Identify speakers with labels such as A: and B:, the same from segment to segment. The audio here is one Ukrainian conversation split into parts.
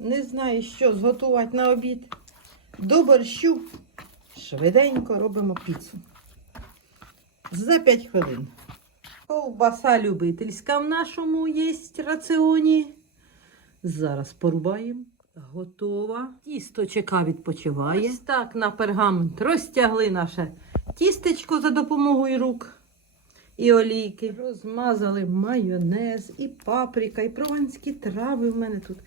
A: Не знаю, що зготувати на обід. До борщу швиденько робимо піцу. За 5 хвилин. Ковбаса любительська в нашому є раціоні. Зараз порубаємо. Готова. Тісто чека відпочиває. Ось так на пергамент розтягли наше тістечко за допомогою рук і олійки. Розмазали майонез, і паприка, і прованські трави в мене тут.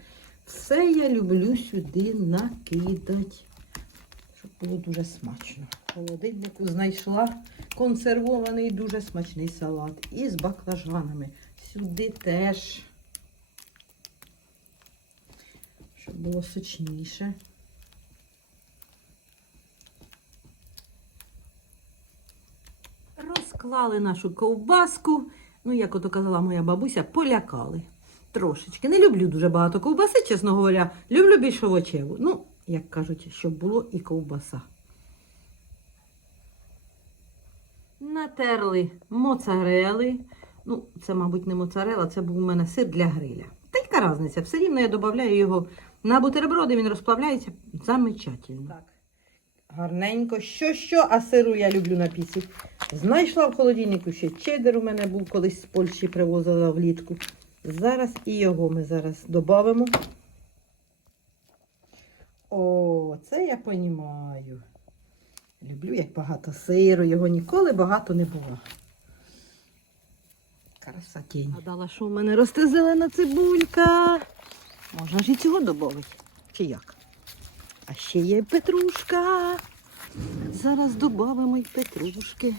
A: Все я люблю сюди накидати, щоб було дуже смачно. В холодильнику знайшла консервований дуже смачний салат із баклажанами. Сюди теж, щоб було сочніше. Розклали нашу ковбаску. Ну, як ото казала моя бабуся, полякали. Трошечки. Не люблю дуже багато ковбаси, чесно говоря. Люблю більш овочеву. Ну, як кажуть, щоб було і ковбаса. Натерли моцарели. Ну, це, мабуть, не моцарела, це був у мене сир для гриля. Та яка різниця? Все рівно я додаю його на бутерброди, він розплавляється замечательно. Так. Гарненько. Що, що, а сиру я люблю на піці. Знайшла в холодильнику ще чеддер у мене був, колись з Польщі привозила влітку. Зараз і його ми зараз додамо. О, це я понімаю. Люблю, як багато сиру, його ніколи багато не було. Красотень. Гадала, що в мене росте зелена цибулька. Можна ж і цього додати. Чи як? А ще є петрушка. Зараз додамо й петрушки.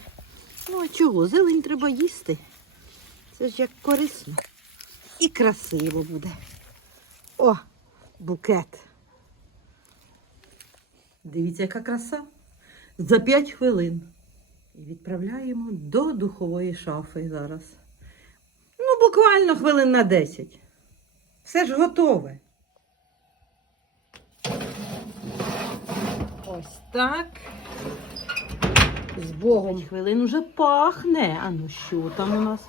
A: Ну, а чого? Зелень треба їсти. Це ж як корисно. І красиво буде. О, букет. Дивіться, яка краса. За 5 хвилин. І відправляємо до духової шафи зараз. Ну, буквально хвилин на 10. Все ж готове. Ось так. З Богом. Хвилин уже пахне. А ну що там у нас?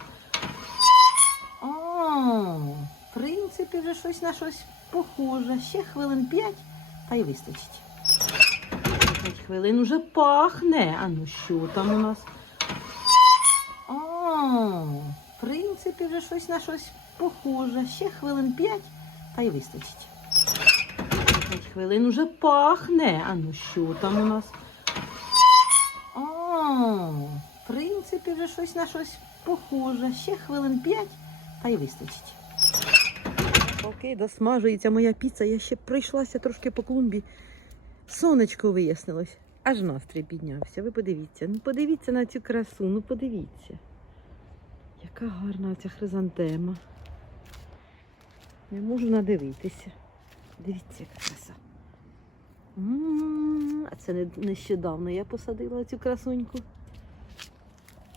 A: В принципі, вже щось на щось похоже. Ще хвилин 5 та й вистачить. 5 хвилин уже пахне. А ну що там у нас? О, в принципі, вже щось на щось похоже. Ще хвилин 5 та й вистачить. 5 хвилин уже пахне. А ну що там у нас? О, в принципі, вже щось на щось похоже. Ще хвилин 5 та й вистачить. Поки досмажується моя піца, я ще пройшлася трошки по клумбі. Сонечко вияснилось. Аж настрій піднявся. Ви подивіться. Ну подивіться на цю красу, ну подивіться. Яка гарна ця хризантема. Не можу надивитися. Дивіться, яка краса. А це нещодавно я посадила цю красуньку.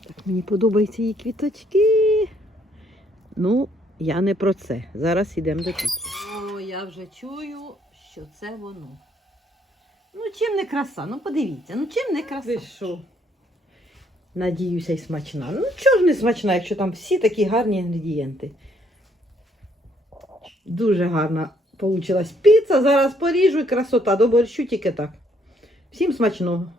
A: Так мені подобаються її квіточки. Ну, я не про це. Зараз йдемо до піці. О, я вже чую, що це воно. Ну, чим не краса? Ну, подивіться, ну чим не краса? Ви що? Надіюся, й смачна. Ну, чого ж не смачна, якщо там всі такі гарні інгредієнти. Дуже гарна получилась піца. Зараз поріжу і красота. До борщу тільки так. Всім смачного.